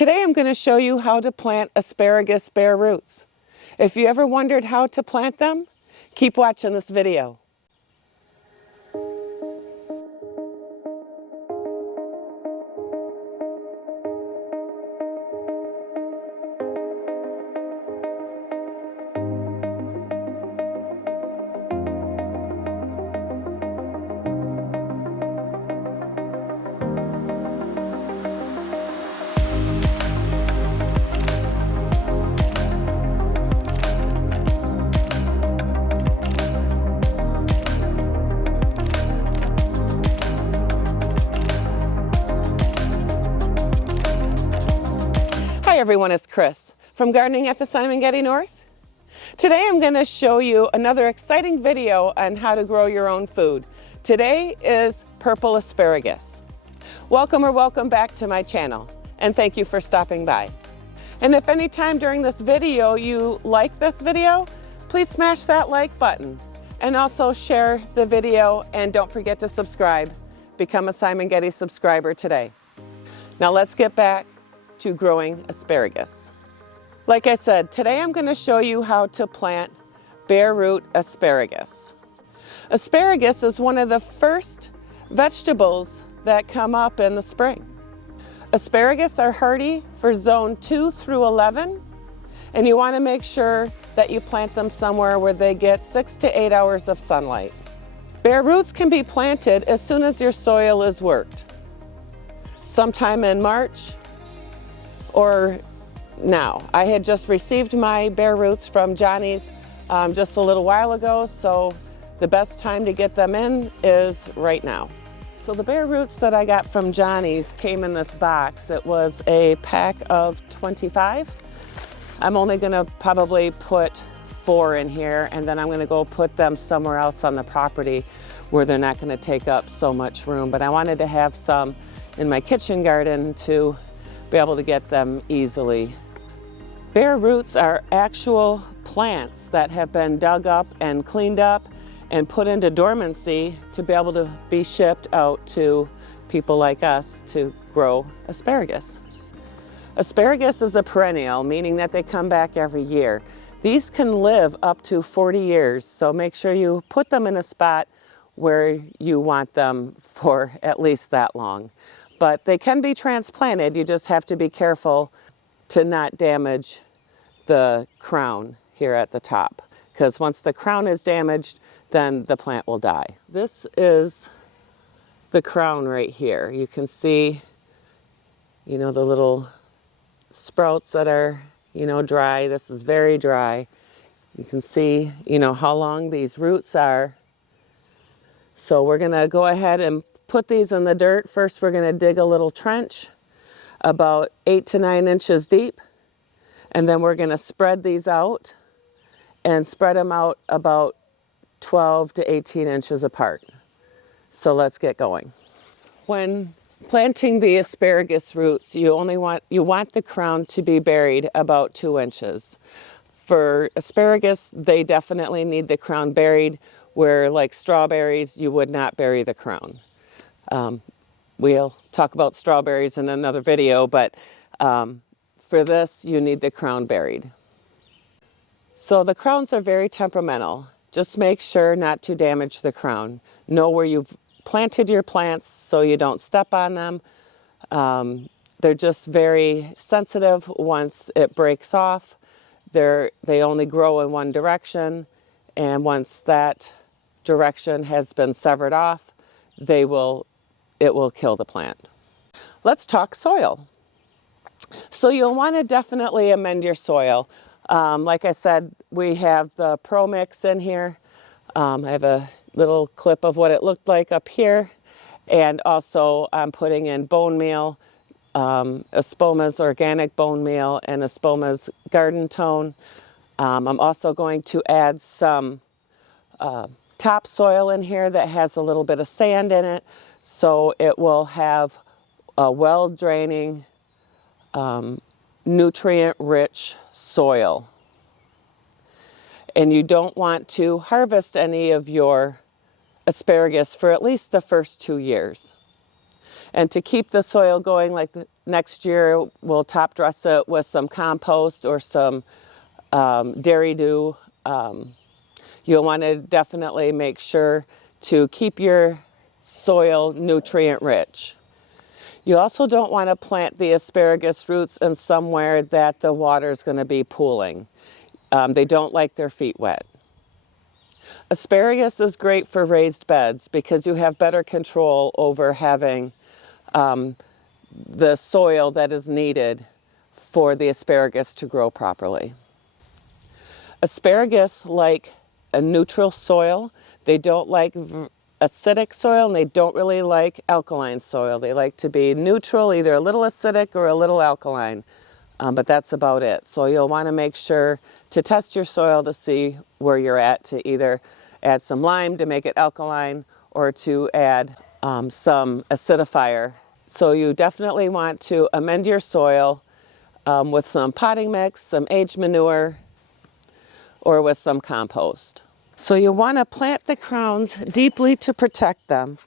Today I'm going to show you how to plant asparagus bare roots. If you ever wondered how to plant them, keep watching this video. Hi everyone, it's Chris from Gardening at the Simongetti North. Today I'm going to show you another exciting video on how to grow your own food. Today is purple asparagus. Welcome back to my channel, and thank you for stopping by. And if any time during this video you like this video, please smash that like button and also share the video, and don't forget to subscribe. Become a Simongetti subscriber today. Now let's get back to growing asparagus. Like I said, today I'm going to show you how to plant bare root asparagus. Asparagus is one of the first vegetables that come up in the spring. Asparagus are hardy for zone 2 through 11, and you want to make sure that you plant them somewhere where they get 6 to 8 hours of sunlight. Bare roots can be planted as soon as your soil is worked, sometime in March or now. I had just received my bare roots from Johnny's just a little while ago, so the best time to get them in is right now. So the bare roots that I got from Johnny's came in this box. It was a pack of 25. I'm only gonna probably put 4 in here, and then I'm gonna go put them somewhere else on the property where they're not gonna take up so much room. But I wanted to have some in my kitchen garden to be able to get them easily. Bare roots are actual plants that have been dug up and cleaned up and put into dormancy to be able to be shipped out to people like us to grow asparagus. Asparagus is a perennial, meaning that they come back every year. These can live up to 40 years, so make sure you put them in a spot where you want them for at least that long. But they can be transplanted. You just have to be careful to not damage the crown here at the top, because once the crown is damaged, then the plant will die. This is the crown right here. You can see, the little sprouts that are, dry. This is very dry. You can see, how long these roots are. So we're gonna go ahead and put these in the dirt. First, we're going to dig a little trench about 8 to 9 inches deep, and then we're going to spread these out and spread them out about 12 to 18 inches apart. So let's get going. When planting the asparagus roots, you want the crown to be buried about 2 inches. For asparagus, they definitely need the crown buried, where like strawberries, you would not bury the crown. We'll talk about strawberries in another video, but for this, you need the crown buried. So the crowns are very temperamental. Just make sure not to damage the crown. Know where you've planted your plants so you don't step on them. They're just very sensitive. Once it breaks off, they only grow in one direction, and once that direction has been severed off, it will kill the plant. Let's talk soil. So you'll want to definitely amend your soil. Like I said, we have the Pro Mix in here. I have a little clip of what it looked like up here. And also I'm putting in bone meal, Espoma's organic bone meal and Espoma's garden tone. I'm also going to add some topsoil in here that has a little bit of sand in it, so it will have a well-draining, nutrient-rich soil. And you don't want to harvest any of your asparagus for at least the first 2 years. And to keep the soil going, like next year we'll top dress it with some compost or some dairy dew. You'll want to definitely make sure to keep your soil nutrient rich. You also don't want to plant the asparagus roots in somewhere that the water is going to be pooling. They don't like their feet wet. Asparagus is great for raised beds because you have better control over having the soil that is needed for the asparagus to grow properly. Asparagus like a neutral soil. They don't like acidic soil, and they don't really like alkaline soil. They like to be neutral, either a little acidic or a little alkaline, but that's about it. So you'll want to make sure to test your soil to see where you're at, to either add some lime to make it alkaline or to add some acidifier. So you definitely want to amend your soil with some potting mix, some aged manure, or with some compost. So you want to plant the crowns deeply to protect them.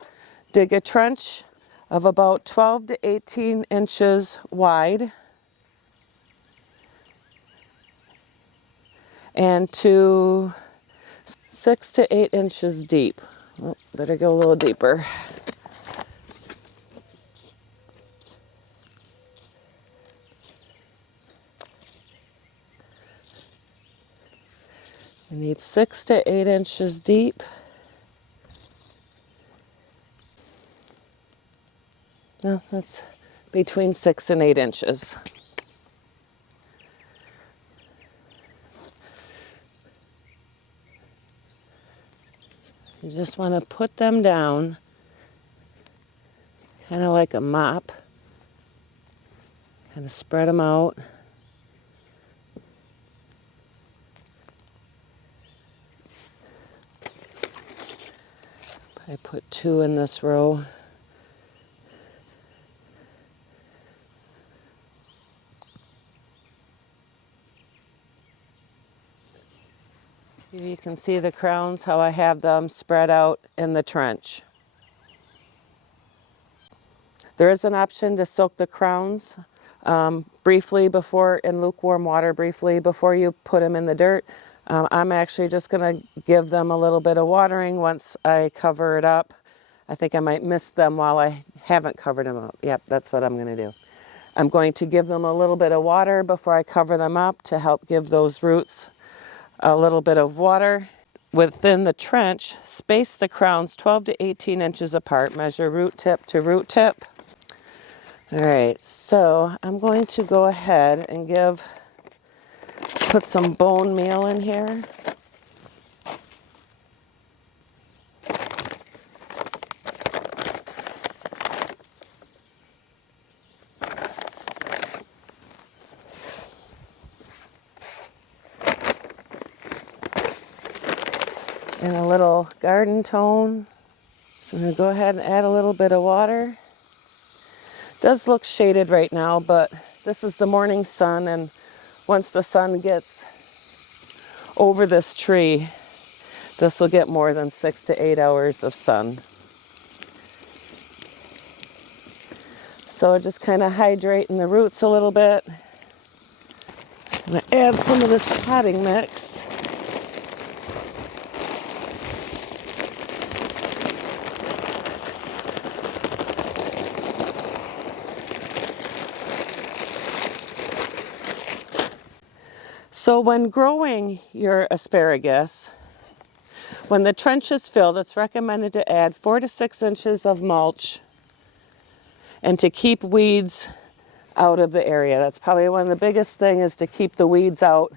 Dig a trench of about 12 to 18 inches wide and to 6 to 8 inches deep. Oh, better go a little deeper. You need 6 to 8 inches deep. No, that's between 6 and 8 inches. You just want to put them down, kind of like a mop. Kind of spread them out. I put 2 in this row. Here you can see the crowns, how I have them spread out in the trench. There is an option to soak the crowns briefly before, in lukewarm water briefly before you put them in the dirt. I'm actually just going to give them a little bit of watering once I cover it up. I think I might miss them while I haven't covered them up. Yep, that's what I'm going to do. I'm going to give them a little bit of water before I cover them up to help give those roots a little bit of water. Within the trench, space the crowns 12 to 18 inches apart. Measure root tip to root tip. All right, so I'm going to go ahead and put some bone meal in here. And a little garden tone. So I'm going to go ahead and add a little bit of water. It does look shaded right now, but this is the morning sun, and once the sun gets over this tree, this will get more than 6 to 8 hours of sun. So just kind of hydrating the roots a little bit. I'm going to add some of this potting mix. So when growing your asparagus, when the trench is filled, it's recommended to add 4 to 6 inches of mulch and to keep weeds out of the area. That's probably one of the biggest things, is to keep the weeds out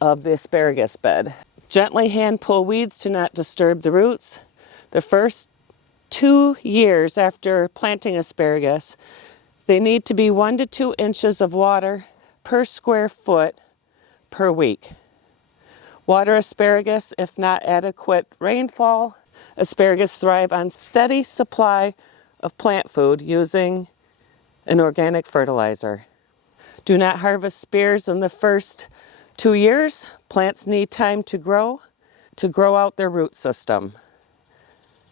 of the asparagus bed. Gently hand pull weeds to not disturb the roots. The first 2 years after planting asparagus, they need to be 1 to 2 inches of water per square foot per week. Water asparagus if not adequate rainfall. Asparagus thrive on steady supply of plant food using an organic fertilizer. Do not harvest spears in the first 2 years. Plants need time to grow out their root system.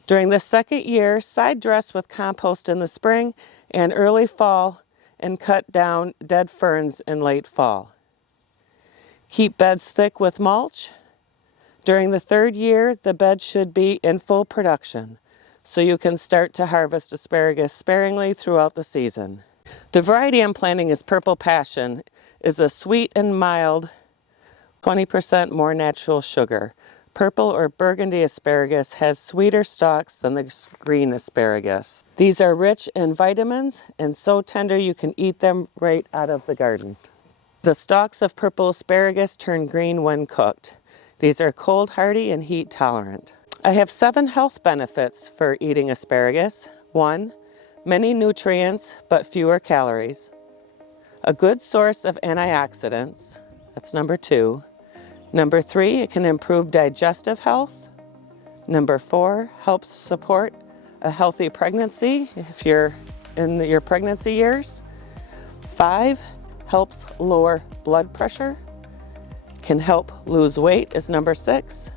During the second year, side dress with compost in the spring and early fall and cut down dead ferns in late fall. Keep beds thick with mulch. During the 3rd year, the bed should be in full production, so you can start to harvest asparagus sparingly throughout the season. The variety I'm planting is Purple Passion. It's a sweet and mild, 20% more natural sugar. Purple or burgundy asparagus has sweeter stalks than the green asparagus. These are rich in vitamins and so tender you can eat them right out of the garden. The stalks of purple asparagus turn green when cooked. These are cold hardy and heat tolerant. I have 7 health benefits for eating asparagus. 1, many nutrients but fewer calories. A good source of antioxidants. That's number 2. Number 3, it can improve digestive health. Number 4, helps support a healthy pregnancy if you're in your pregnancy years. 5, helps lower blood pressure. Can help lose weight is number 6.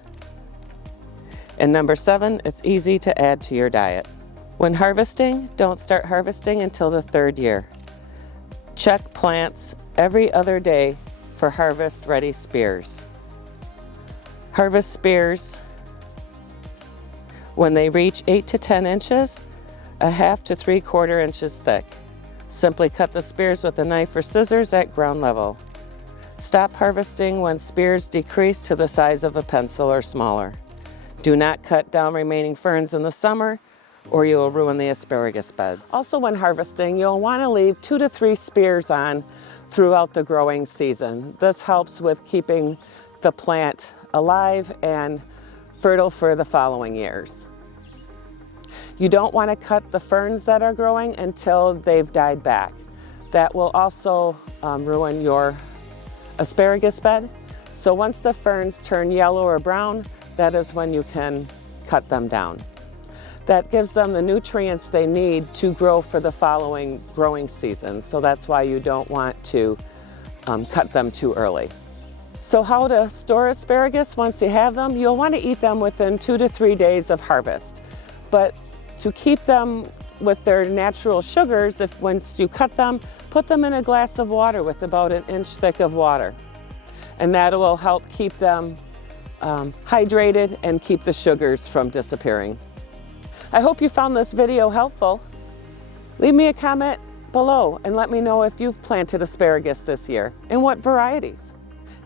And number 7, it's easy to add to your diet. When harvesting, don't start harvesting until the 3rd year. Check plants every other day for harvest-ready spears. Harvest spears when they reach 8 to 10 inches, 1/2 to 3/4 inches thick. Simply cut the spears with a knife or scissors at ground level. Stop harvesting when spears decrease to the size of a pencil or smaller. Do not cut down remaining ferns in the summer or you will ruin the asparagus beds. Also, when harvesting, you'll want to leave 2 to 3 spears on throughout the growing season. This helps with keeping the plant alive and fertile for the following years. You don't want to cut the ferns that are growing until they've died back. That will also ruin your asparagus bed. So once the ferns turn yellow or brown, that is when you can cut them down. That gives them the nutrients they need to grow for the following growing season. So that's why you don't want to cut them too early. So how to store asparagus once you have them? You'll want to eat them within 2 to 3 days of harvest. But to keep them with their natural sugars, if once you cut them, put them in a glass of water with about 1 inch thick of water. And that will help keep them hydrated and keep the sugars from disappearing. I hope you found this video helpful. Leave me a comment below and let me know if you've planted asparagus this year and what varieties.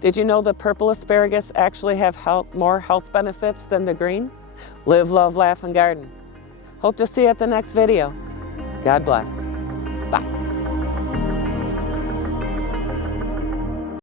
Did you know the purple asparagus actually have more health benefits than the green? Live, love, laugh, and garden. Hope to see you at the next video. God bless.